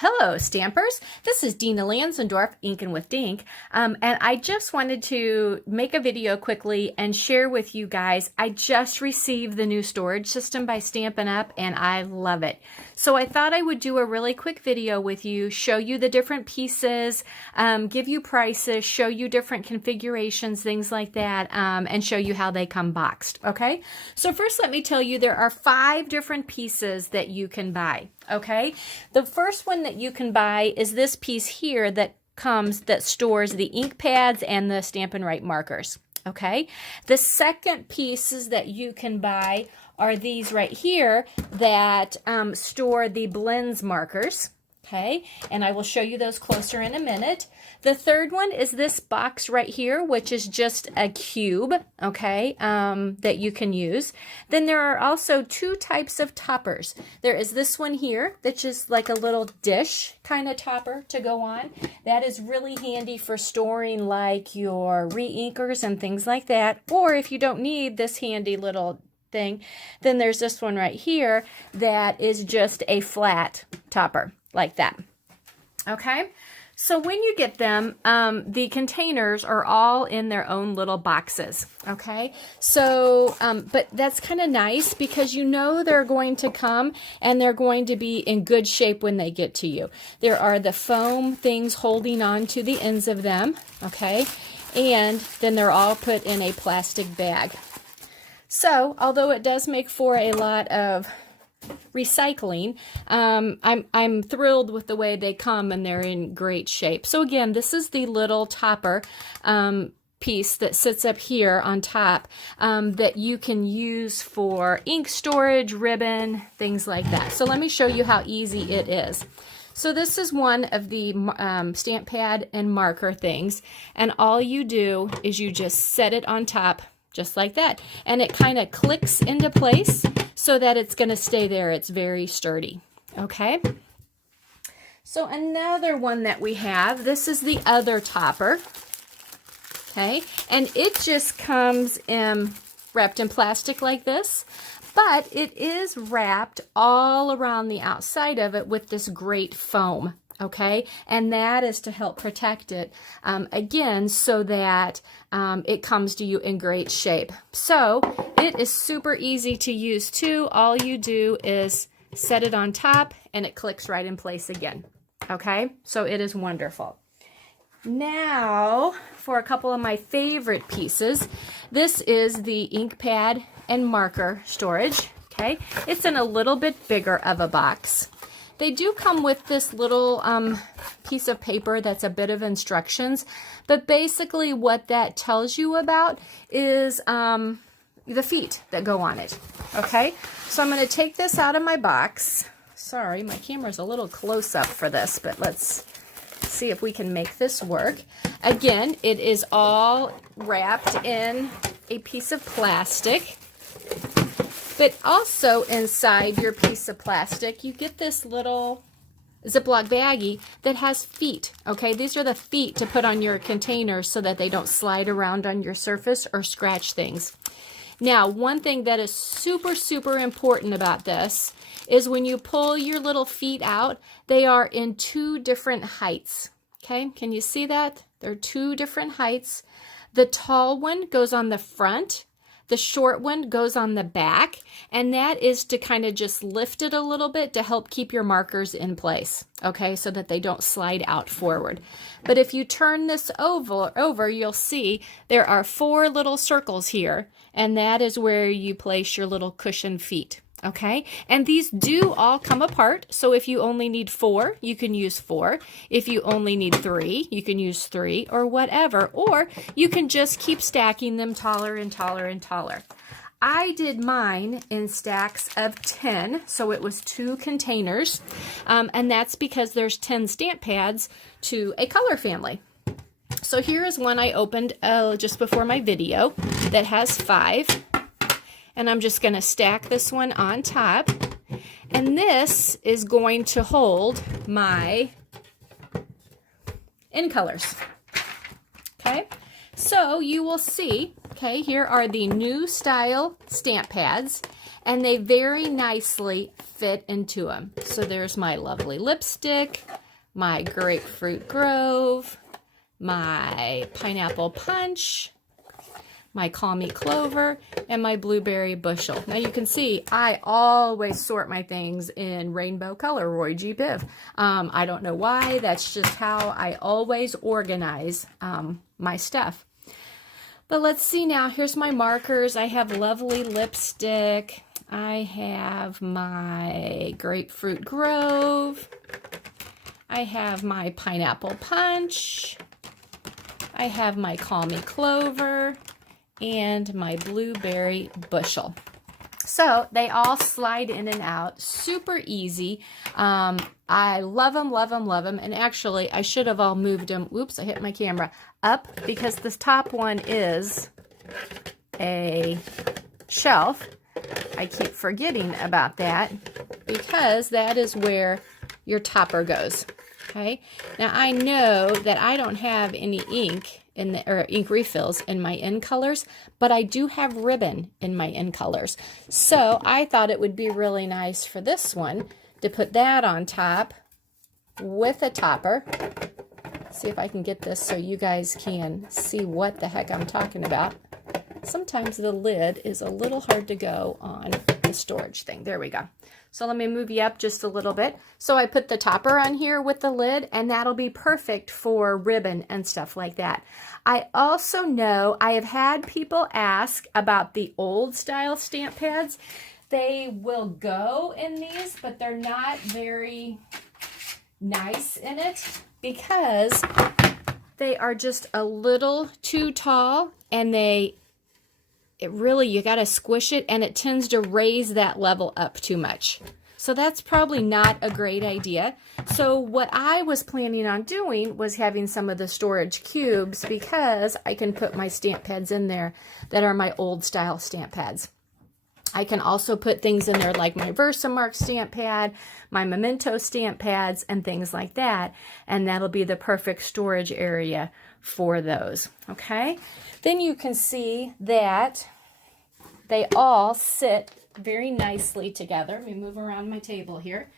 Hello, Stampers. This is Dina Lanzendorf, Inkin' with Dink, and I just wanted to make a video quickly and share with you guys. I just received the new storage system by Stampin' Up, and I love it. So I thought I would do a really quick video with you, show you the different pieces, give you prices, show you different configurations, things like that, and show you how they come boxed, okay? So first, let me tell you there are 5 different pieces that you can buy. Okay, the first one that you can buy is this piece here that stores the ink pads and the Stampin' Write markers. Okay, the second pieces that you can buy are these right here that store the blends markers. Okay, and I will show you those closer in a minute. The third one is this box right here, which is just a cube, okay, that you can use. Then there are also 2 types of toppers. There is this one here, that's just like a little dish kind of topper to go on. That is really handy for storing like your re-inkers and things like that. Or if you don't need this handy little thing, then there's this one right here that is just a flat topper. Like that. Okay, so when you get them, the containers are all in their own little boxes. Okay, so but that's kind of nice because you know they're going to come and they're going to be in good shape when they get to you. There are the foam things holding on to the ends of them. Okay, and then they're all put in a plastic bag. So although it does make for a lot of recycling, I'm thrilled with the way they come and they're in great shape. So again, this is the little topper piece that sits up here on top that you can use for ink storage, ribbon, things like that. So let me show you how easy it is. So this is one of the stamp pad and marker things, and all you do is you just set it on top just like that, and it kind of clicks into place so that it's going to stay there. It's very sturdy. Okay, so another one that we have, this is the other topper. Okay, and it just comes wrapped in plastic like this, but it is wrapped all around the outside of it with this great foam. Okay, and that is to help protect it again so that it comes to you in great shape. So it is super easy to use too. All you do is set it on top and it clicks right in place again. Okay, so it is wonderful. Now for a couple of my favorite pieces. This is the ink pad and marker storage. Okay, it's in a little bit bigger of a box. They do come with this little piece of paper that's a bit of instructions, but basically what that tells you about is the feet that go on it. Okay, so I'm going to take this out of my box. Sorry, my camera's a little close up for this, but let's see if we can make this work. Again, it is all wrapped in a piece of plastic. But also inside your piece of plastic, you get this little Ziploc baggie that has feet. Okay, these are the feet to put on your containers so that they don't slide around on your surface or scratch things. Now, one thing that is super, super important about this is when you pull your little feet out, they are in 2 different heights. Okay, can you see that? They're 2 different heights. The tall one goes on the front. The short one goes on the back, and that is to kind of just lift it a little bit to help keep your markers in place, okay, so that they don't slide out forward. But if you turn this over, you'll see there are 4 little circles here, and that is where you place your little cushion feet. Okay, and these do all come apart, so if you only need 4, you can use 4. If you only need 3, you can use 3 or whatever, or you can just keep stacking them taller and taller and taller. I did mine in stacks of 10, so it was 2 containers, and that's because there's 10 stamp pads to a color family. So here is one I opened just before my video that has 5. And I'm just going to stack this one on top. And this is going to hold my in colors. Okay, so you will see, okay, here are the new style stamp pads. and they very nicely fit into them. So there's my lovely lipstick, my Grapefruit Grove, my Pineapple Punch, my Call Me Clover, and my Blueberry Bushel. Now you can see I always sort my things in rainbow color, Roy G. Biv. I don't know why, that's just how I always organize my stuff. But let's see now, here's my markers. I have lovely lipstick. I have my Grapefruit Grove. I have my Pineapple Punch. I have my Call Me Clover and my Blueberry Bushel. So they all slide in and out, super easy. I love them, love them, love them. And actually, I should have all moved them, oops, I hit my camera, up because this top one is a shelf. I keep forgetting about that because that is where your topper goes. Okay, now I know that I don't have any ink in the, or ink refills in my in colors, but I do have ribbon in my in colors. So I thought it would be really nice for this one to put that on top with a topper. See if I can get this so you guys can see what the heck I'm talking about. Sometimes the lid is a little hard to go on the storage thing. There we go. So let me move you up just a little bit. So I put the topper on here with the lid, and that'll be perfect for ribbon and stuff like that. I also know I have had people ask about the old style stamp pads. They will go in these, but they're not very nice in it because they are just a little too tall, and you got to squish it, and it tends to raise that level up too much. So that's probably not a great idea. So what I was planning on doing was having some of the storage cubes, because I can put my stamp pads in there that are my old style stamp pads. I can also put things in there like my Versamark stamp pad, my Memento stamp pads, and things like that. And that'll be the perfect storage area for those, okay? Then you can see that they all sit very nicely together. Let me move around my table here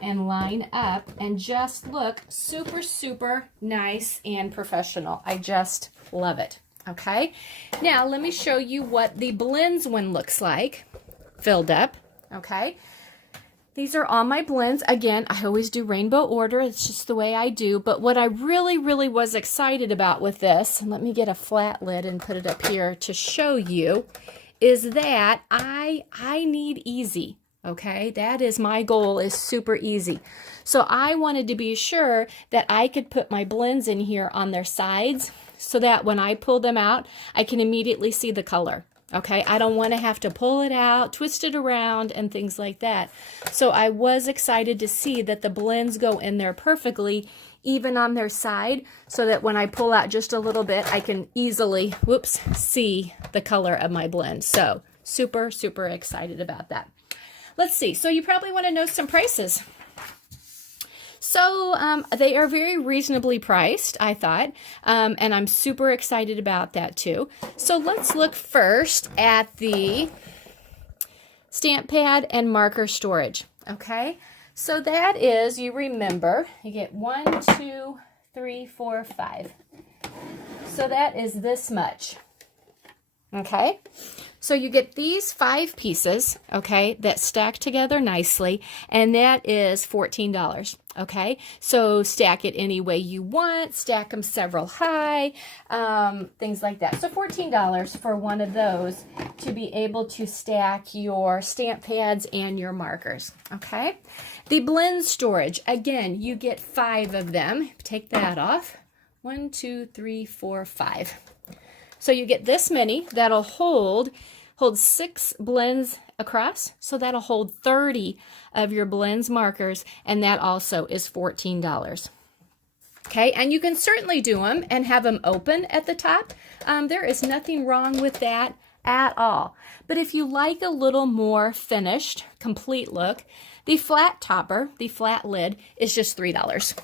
and line up and just look super, super nice and professional. I just love it, okay? Now, let me show you what the blends one looks like, filled up, okay? These are all my blends. Again, I always do rainbow order. It's just the way I do. But what I really, really was excited about with this, and let me get a flat lid and put it up here to show you, is that I need easy, okay? That is my goal, is super easy. So I wanted to be sure that I could put my blends in here on their sides so that when I pull them out, I can immediately see the color. Okay, I don't want to have to pull it out, twist it around, and things like that. So I was excited to see that the blends go in there perfectly, even on their side, so that when I pull out just a little bit, I can easily, whoops, see the color of my blend. So super, super excited about that. Let's see. So you probably want to know some prices. So they are very reasonably priced, I thought, and I'm super excited about that too. So let's look first at the stamp pad and marker storage, okay? So that is, you remember, you get 1, 2, 3, 4, 5. So that is this much, okay? So you get these 5 pieces, okay, that stack together nicely, and that is $14, okay? So stack it any way you want, stack them several high, things like that. So $14 for one of those to be able to stack your stamp pads and your markers, okay? The blend storage, again, you get 5 of them. Take that off. 1, 2, 3, 4, 5. So you get this many. That'll hold 6 blends across. So that'll hold 30 of your blends markers, and that also is $14. Okay, and you can certainly do them and have them open at the top. There is nothing wrong with that at all. But if you like a little more finished, complete look, the flat topper, the flat lid, is just $3.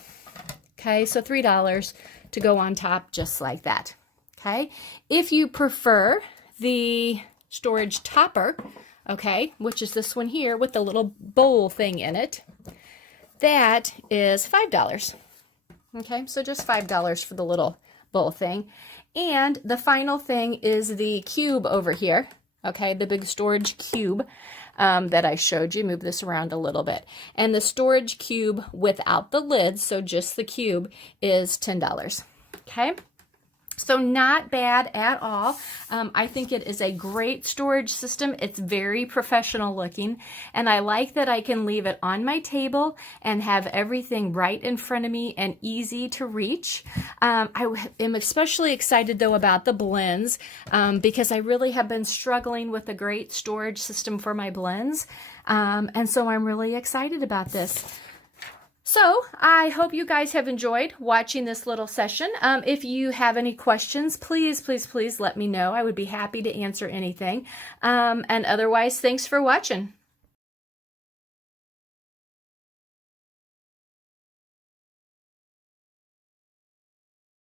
Okay, so $3 to go on top just like that. Okay, if you prefer the storage topper, okay, which is this one here with the little bowl thing in it, that is $5. Okay, so just $5 for the little bowl thing. And the final thing is the cube over here, okay, the big storage cube that I showed you. Move this around a little bit. And the storage cube without the lid, so just the cube, is $10. Okay? So not bad at all. I think it is a great storage system. It's very professional looking, and I like that I can leave it on my table and have everything right in front of me and easy to reach. I am especially excited though about the blends because I really have been struggling with a great storage system for my blends, and so I'm really excited about this. So I hope you guys have enjoyed watching this little session. If you have any questions, please, please, please let me know. I would be happy to answer anything. And otherwise, thanks for watching.